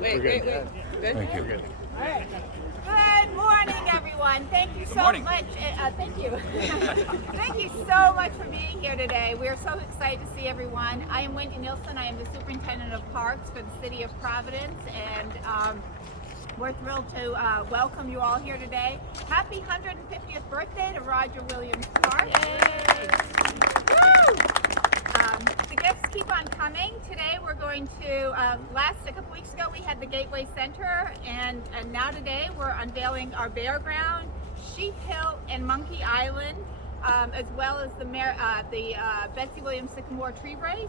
good? Wait. Good? Thank you. All right. Good morning, everyone. Thank you so morning. much. Thank you. Thank you so much for being here today. We are so excited to see everyone. I am Wendy Nilsson. I am the Superintendent of Parks for the City of Providence, and we're thrilled to welcome you all here today. Happy 150th birthday to Roger Williams Park. Yay! Woo! The gifts keep on coming. Today we're going to, a couple weeks ago we had the Gateway Center, and now today we're unveiling our Bear Ground, Sheep Hill, and Monkey Island, as well as the Betsy Williams Sycamore Tree Race.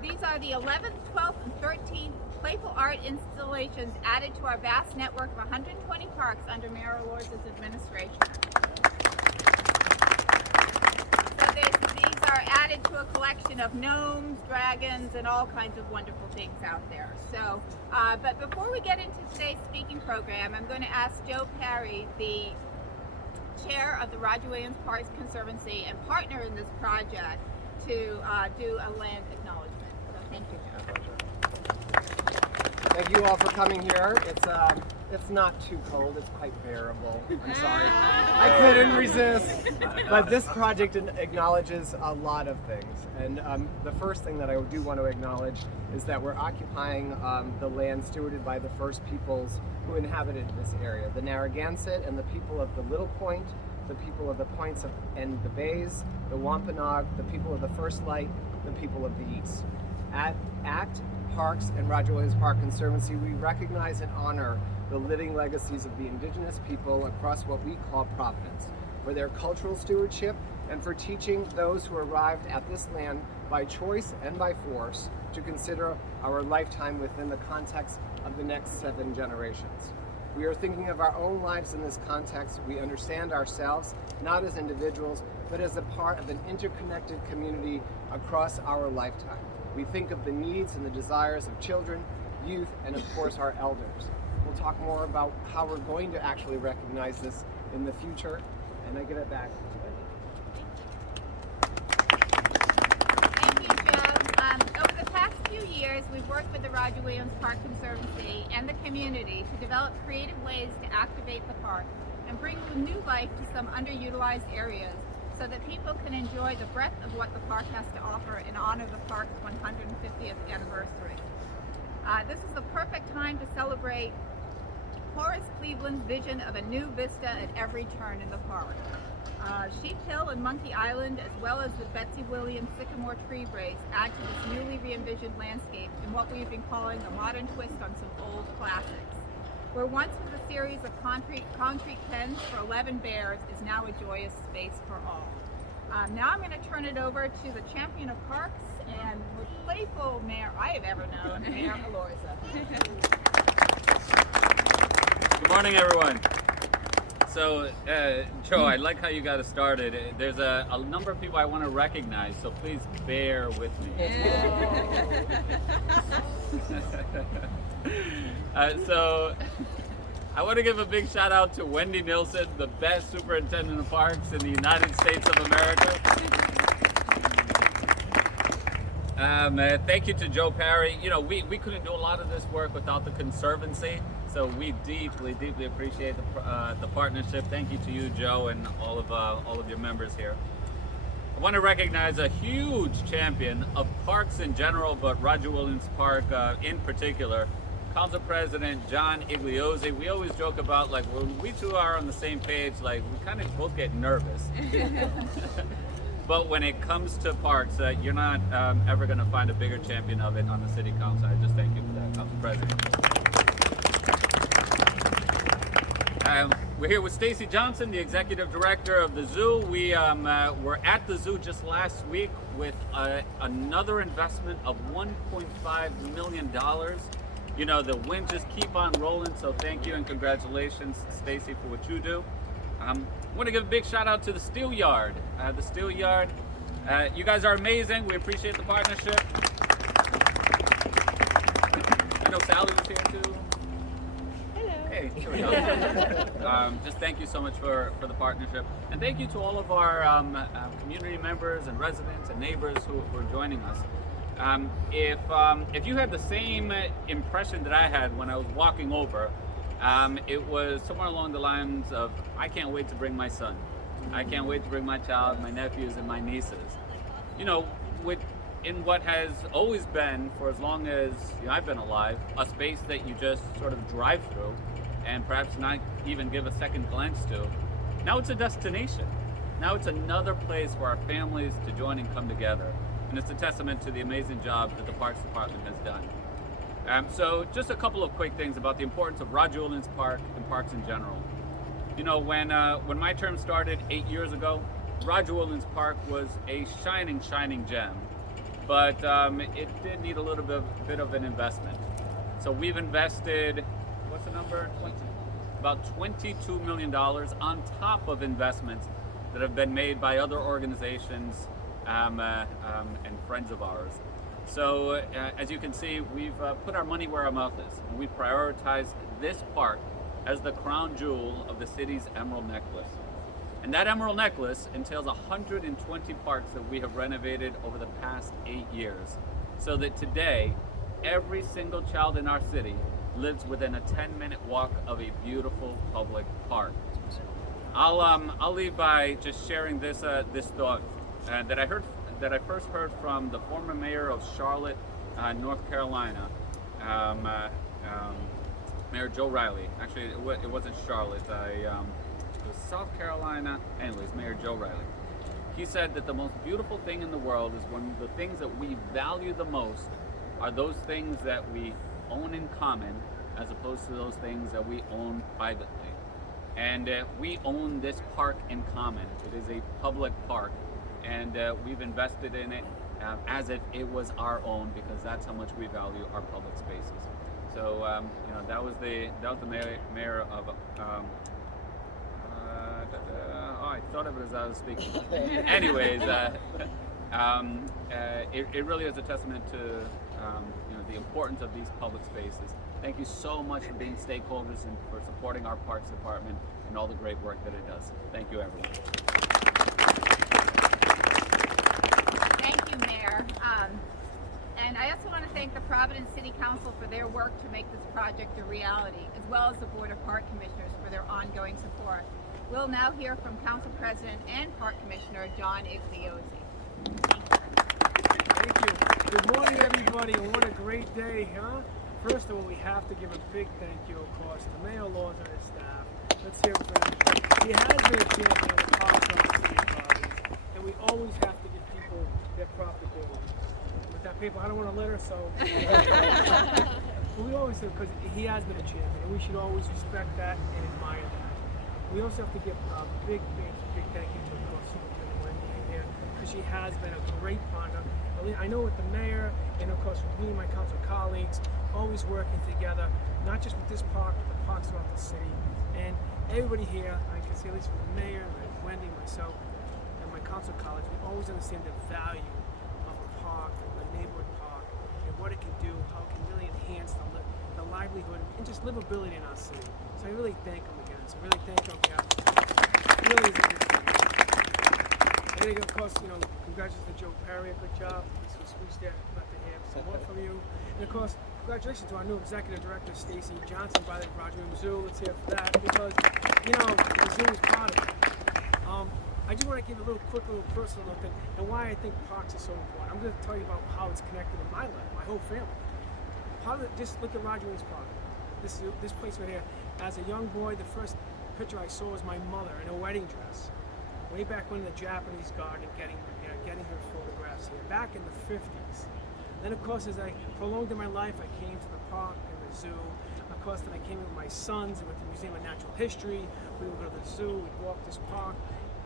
These are the 11th, 12th, and 13th playful art installations added to our vast network of 120 parks under Mayor Elorza's administration. So these are added to a collection of gnomes, dragons, and all kinds of wonderful things out there. So, but before we get into today's speaking program, I'm going to ask Joe Perry, the chair of the Roger Williams Parks Conservancy and partner in this project, to do a land acknowledgement. So thank you, Joe. Thank you all for coming here. It's not too cold. It's quite bearable. I'm sorry. I couldn't resist. But this project acknowledges a lot of things. And the first thing that I do want to acknowledge is that we're occupying the land stewarded by the first peoples who inhabited this area. The Narragansett and the people of the Little Point, the people of the points and the bays, the Wampanoag, the people of the First Light, the people of the East. At ACT, Parks, and Roger Williams Park Conservancy, we recognize and honor the living legacies of the indigenous people across what we call Providence, for their cultural stewardship and for teaching those who arrived at this land by choice and by force to consider our lifetime within the context of the next 7 generations. We are thinking of our own lives in this context. We understand ourselves, not as individuals, but as a part of an interconnected community across our lifetime. We think of the needs and the desires of children, youth, and of course our elders. We'll talk more about how we're going to actually recognize this in the future, and I give it back to Thank you, Joe. Over the past few years, we've worked with the Roger Williams Park Conservancy and the community to develop creative ways to activate the park and bring new life to some underutilized areas so that people can enjoy the breadth of what the park has to offer in honor of the park's 150th anniversary. This is the perfect time to celebrate Horace Cleveland's vision of a new vista at every turn in the park. Sheep Hill and Monkey Island, as well as the Betsy Williams Sycamore Tree Race, add to this newly re-envisioned landscape in what we've been calling a modern twist on some old classics. Where once was a series of concrete pens for 11 bears is now a joyous space for all. Now I'm going to turn it over to the champion of parks and most playful mayor I have ever known, Mayor Elorza. Good morning, everyone. So, Joe, I like how you got us started. There's a number of people I want to recognize, so please bear with me. So, I want to give a big shout out to Wendy Nilsson, the best superintendent of parks in the United States of America. Thank you to Joe Perry. You know, we couldn't do a lot of this work without the Conservancy, so we deeply appreciate the partnership. Thank you to you, Joe, and all of your members here. I want to recognize a huge champion of parks in general, but Roger Williams Park in particular. Council President John Igliozzi. We always joke about, like, when we two are on the same page, like, we kind of both get nervous. But when it comes to parks, you're not ever going to find a bigger champion of it on the City Council. I just thank you for that, Council President. We're here with Stacy Johnson, the Executive Director of the Zoo. We were at the zoo just last week with another investment of $1.5 million. You know, the wins just keep on rolling, so thank you and congratulations, Stacy, for what you do. I want to give a big shout out to the Steel Yard. The Steel Yard, you guys are amazing. We appreciate the partnership. I know Sally was here too. Hello. Hey, here we go. Just thank you so much for the partnership. And thank you to all of our community members and residents and neighbors who are joining us. If you had the same impression that I had when I was walking over, it was somewhere along the lines of, I can't wait to bring my son. I can't wait to bring my child, my nephews, and my nieces. You know, in what has always been, for as long as I've been alive, a space that you just sort of drive through and perhaps not even give a second glance to. Now it's a destination. Now it's another place for our families to join and come together. And it's a testament to the amazing job that the Parks Department has done. So just a couple of quick things about the importance of Roger Williams Park and parks in general. You know, when my term started 8 years ago, Roger Williams Park was a shining gem, but it did need a little bit of an investment. So we've invested, what's the number? About $22 million on top of investments that have been made by other organizations and friends of ours. So as you can see, we've put our money where our mouth is, and we prioritized this park as the crown jewel of the city's Emerald Necklace. And that Emerald Necklace entails 120 parks that we have renovated over the past 8 years, so that today, every single child in our city lives within a 10-minute walk of a beautiful public park. I'll leave by just sharing this thought that I first heard from the former mayor of Charlotte, North Carolina, Mayor Joe Riley. Actually, it wasn't Charlotte. It was South Carolina. Anyways, Mayor Joe Riley. He said that the most beautiful thing in the world is when the things that we value the most are those things that we own in common, as opposed to those things that we own privately. And we own this park in common. It is a public park, and we've invested in it as if it was our own, because that's how much we value our public spaces. So that was the mayor of. I thought of it as I was speaking. Anyways, it really is a testament to the importance of these public spaces. Thank you so much for being stakeholders and for supporting our Parks Department and all the great work that it does. Thank you, everyone. Thank you, Mayor. And I also want to thank the Providence City Council for their work to make this project a reality, as well as the Board of Park Commissioners for their ongoing support. We'll now hear from Council President and Park Commissioner John Igliozzi. Thank you. Good morning, everybody, and what a great day, huh? First of all, we have to give a big thank you, of course, to Mayor Laws and his staff. Let's hear it for him. He has been a champion of the parks on the city of Providence, and we always have to give people their proper due. With that paper, I don't want to litter, so we always do, because he has been a champion, and we should always respect that and admire that. We also have to give a big thank you to, of course, Superintendent Wendy here, because she has been a great partner. I know with the mayor, and of course with me and my council colleagues, always working together, not just with this park, but the parks throughout the city. And everybody here, I can say at least from the mayor, Wendy, myself, and my council colleagues, we always understand the value of a park, a neighborhood park, and what it can do, how it can really enhance the livelihood and just livability in our city. So I really thank them again. So really thank you on behalf of the council. It really is a good thing. I think, of course, congratulations to Joe Perry, a good job. So squeezed there, glad to hear some more from you. And of course, congratulations to our new executive director, Stacy Johnson, by the Roger Williams Zoo. Let's hear for that, because the zoo is part of it. I just want to give a quick personal look and why I think parks are so important. I'm going to tell you about how it's connected in my life, my whole family. Just look at Roger Williams Park. This place right here. As a young boy, the first picture I saw was my mother in a wedding dress, way back when in the Japanese garden, getting her photographs here, back in the 50s. Then, of course, as I prolonged in my life, I came to the park and the zoo. Of course, then I came with my sons and went to the Museum of Natural History. We would go to the zoo, we'd walk this park.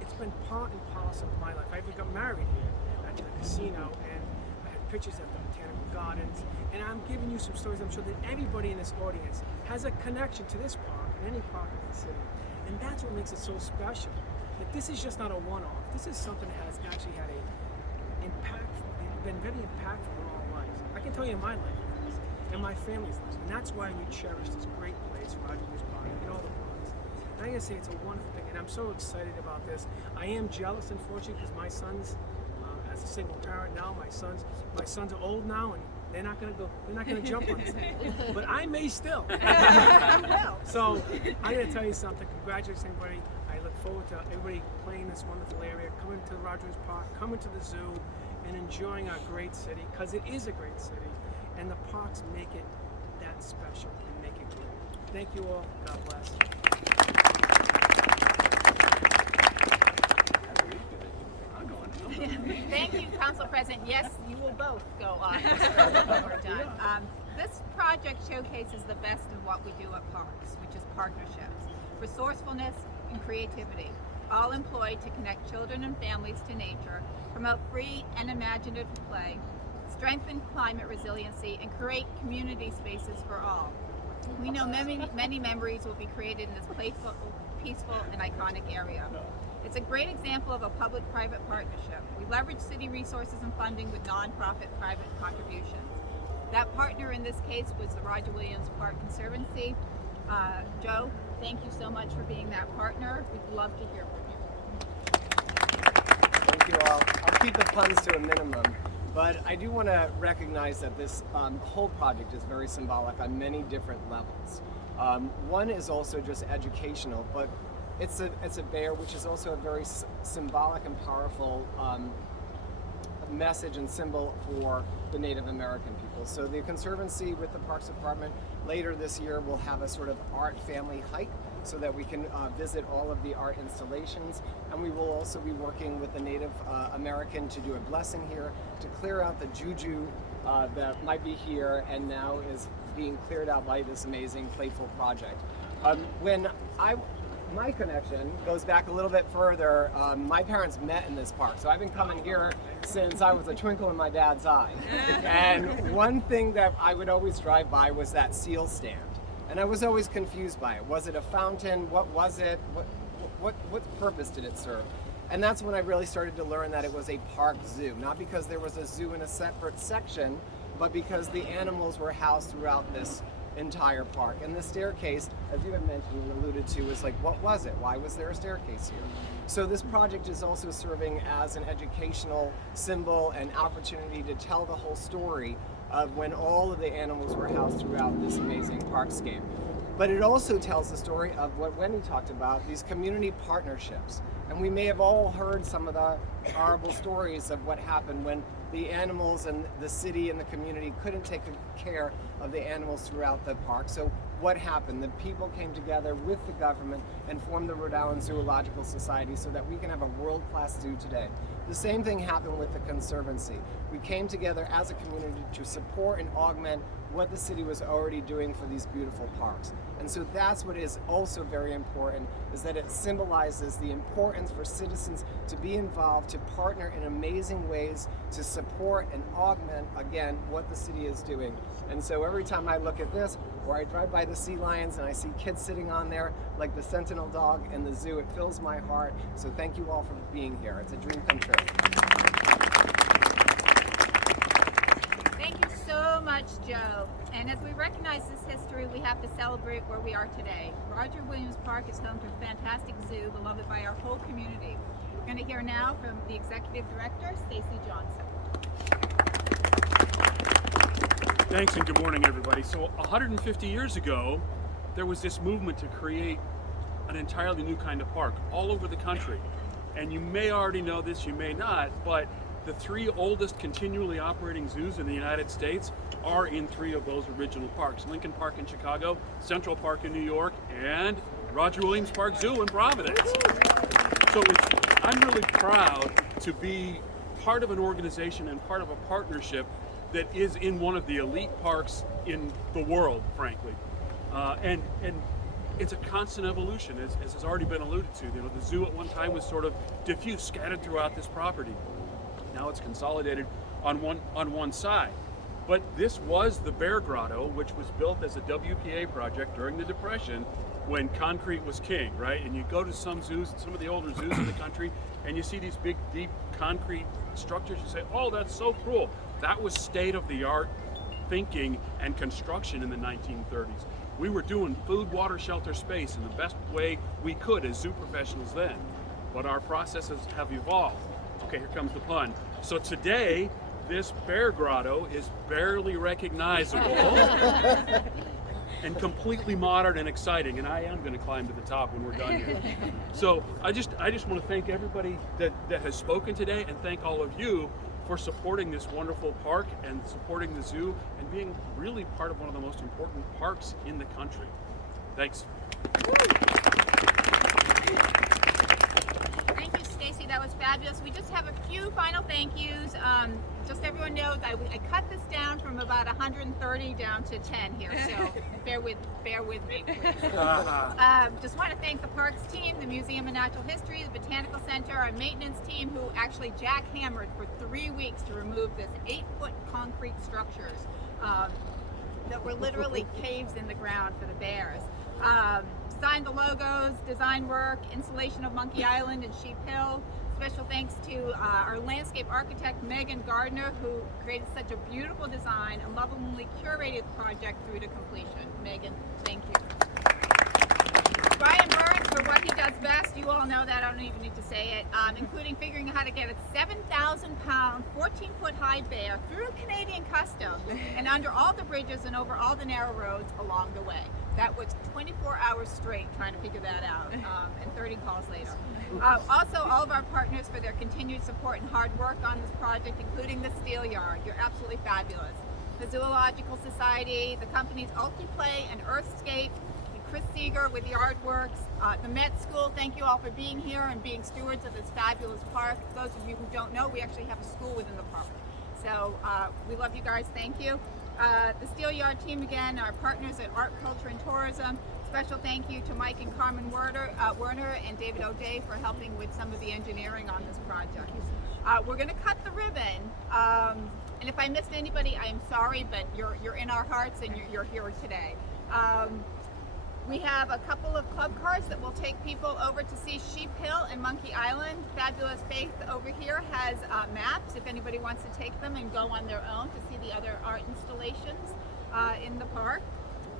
It's been part and parcel of my life. I even got married here at the casino, and I had pictures at the Botanical Gardens. And I'm giving you some stories. I'm sure that everybody in this audience has a connection to this park and any park in the city. And that's what makes it so special. That this is just not a one-off. This is something that has actually had been very impactful in all lives. I can tell you in my life, and my family's life, and that's why we cherish this great place, Roger Williams Park, and all the parks. And I gotta say, it's a wonderful thing, and I'm so excited about this. I am jealous, unfortunately, because my sons, as as a single parent now. My sons are old now, and they're not gonna jump on this thing. But I may still. So I'm gonna tell you something. Congratulations, everybody. I look forward to everybody playing this wonderful area, coming to Roger Williams Park, coming to the zoo, and enjoying our great city, because it is a great city, and the parks make it that special and make it great. Thank you all. God bless. Thank you, Council President. Yes, you will both go on when we're done. This project showcases the best of what we do at Parks, which is partnerships, resourcefulness, and creativity, all employed to connect children and families to nature, promote free and imaginative play, strengthen climate resiliency, and create community spaces for all. We know many memories will be created in this playful, peaceful, and iconic area. It's a great example of a public-private partnership. We leverage city resources and funding with nonprofit private contributions. That partner in this case was the Roger Williams Park Conservancy. Joe, thank you so much for being that partner. We'd love to hear from you. Thank you all. I'll keep the puns to a minimum, but I do want to recognize that this whole project is very symbolic on many different levels. One is also just educational, but it's a bear, which is also a very symbolic and powerful message and symbol for the Native American people. So the Conservancy with the Parks Department later this year will have a sort of art family hike so that we can visit all of the art installations, and we will also be working with the Native American to do a blessing here to clear out the juju that might be here and now is being cleared out by this amazing playful project. My connection goes back a little bit further. My parents met in this park, so I've been coming here since I was a twinkle in my dad's eye. And one thing that I would always drive by was that seal stand, and I was always confused by it. Was it a fountain? What was it? What purpose did it serve? And that's when I really started to learn that it was a park zoo, not because there was a zoo in a separate section, but because the animals were housed throughout this entire park. And the staircase, as you had mentioned and alluded to, was like, what was it? Why was there a staircase here? So this project is also serving as an educational symbol and opportunity to tell the whole story of when all of the animals were housed throughout this amazing parkscape. But it also tells the story of what Wendy talked about, these community partnerships. And we may have all heard some of the horrible stories of what happened when the animals and the city and the community couldn't take care of the animals throughout the park. So what happened? The people came together with the government and formed the Rhode Island Zoological Society so that we can have a world-class zoo today. The same thing happened with the Conservancy. We came together as a community to support and augment what the city was already doing for these beautiful parks. And so that's what is also very important, is that it symbolizes the importance for citizens to be involved, to partner in amazing ways, to support and augment, again, what the city is doing. And so every time I look at this, or I drive by the sea lions and I see kids sitting on there, like the sentinel dog in the zoo, it fills my heart. So thank you all for being here. It's a dream come true. Thank you so much, Joe. And as we recognize this history, we have to celebrate where we are today. Roger Williams Park is home to a fantastic zoo beloved by our whole community. We're going to hear now from the Executive Director, Stacy Johnson. Thanks and good morning, everybody. So 150 years ago, there was this movement to create an entirely new kind of park all over the country. And you may already know this, you may not, but the three oldest continually operating zoos in the United States are in three of those original parks. Lincoln Park in Chicago, Central Park in New York, and Roger Williams Park Zoo in Providence. So I'm really proud to be part of an organization and part of a partnership that is in one of the elite parks in the world, frankly. And it's a constant evolution, as has already been alluded to. You know, the zoo at one time was sort of diffuse, scattered throughout this property. Now it's consolidated on one side. But this was the Bear Grotto, which was built as a WPA project during the Depression when concrete was king, right? And you go to some zoos, some of the older zoos in the country, and you see these big, deep concrete structures. You say, oh, that's so cool. That was state-of-the-art thinking and construction in the 1930s. We were doing food, water, shelter, space in the best way we could as zoo professionals then. But our processes have evolved. Okay, here comes the pun. So today, this bear grotto is barely recognizable and completely modern and exciting, and I am going to climb to the top when we're done here. So I just want to thank everybody that has spoken today, and thank all of you for supporting this wonderful park and supporting the zoo and being really part of one of the most important parks in the country. Thanks. Thank you, Stacy. That was fabulous. We just have a few final thank yous. Just everyone knows I cut this down from about 130 down to 10 here, so bear with me, please. Just want to thank the parks team, the Museum of Natural History, the Botanical Center, our maintenance team, who actually jackhammered for 3 weeks to remove this 8-foot concrete structures that were literally caves in the ground for the bears. Designed the logos, design work, installation of Monkey Island and Sheep Hill. Special thanks to our landscape architect, Megan Gardner, who created such a beautiful design and lovingly curated the project through to completion. Megan, thank you. Brian Burns for what he does best. You all know that, I don't even need to say it, including figuring out how to get a 7,000-pound, 14-foot high bear through Canadian customs and under all the bridges and over all the narrow roads along the way. That was 24 hours straight trying to figure that out, and 30 calls later. Also, all of our partners for their continued support and hard work on this project, including the Steel Yard. You're absolutely fabulous. The Zoological Society, the companies Ultiplay and Earthscape, and Chris Seeger with the artworks, the Met School, thank you all for being here and being stewards of this fabulous park. For those of you who don't know, we actually have a school within the park. So we love you guys, thank you. The Steel Yard team again, our partners at Art, Culture, and Tourism. Special thank you to Mike and Carmen Werner and David O'Day for helping with some of the engineering on this project. We're going to cut the ribbon, and if I missed anybody, I am sorry, but you're in our hearts and you're here today. We have a couple of club cars that will take people over to see Sheep Hill and Monkey Island. Fabulous Faith over here has maps if anybody wants to take them and go on their own to see the other art installations in the park.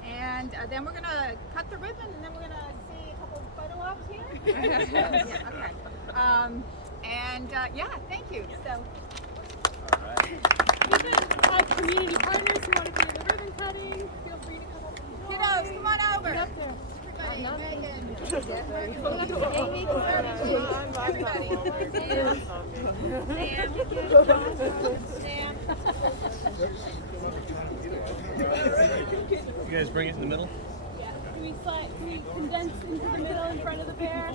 And then we're going to cut the ribbon, and then we're going to see a couple of photo ops here. Yeah, okay. Thank you. So. All right. We have community partners who want to be in the ribbon cutting. Feel free to come up and join. Kiddos, come on over. Get up there. You guys bring it in the middle? Can we condense into the middle in front of the bear?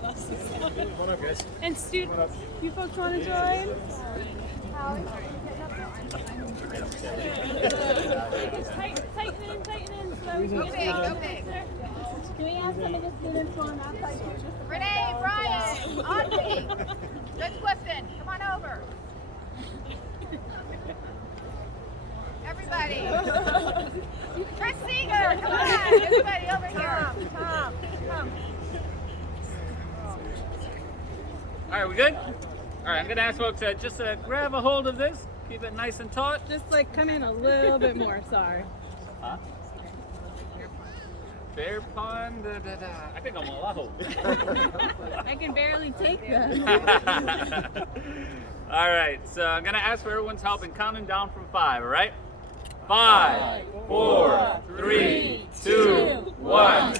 Come on up, guys. And students, you folks want to join? Hallie, tighten in so that we can get Go big. Can we ask some of the students going outside too? Renee, Brian, Audrey, Judge Clifton, come on over. Everybody. Chris Seeger, come on. Everybody over here. Come. All right, we good? All right, I'm going to ask folks to just grab a hold of this. Keep it nice and taut. Just like come in a little bit more, sorry. Huh? Bear pond. I think I'm low. I can barely take them. All right, so I'm going to ask for everyone's help in counting down from 5, all right? 5, 4, 3, 2, 1.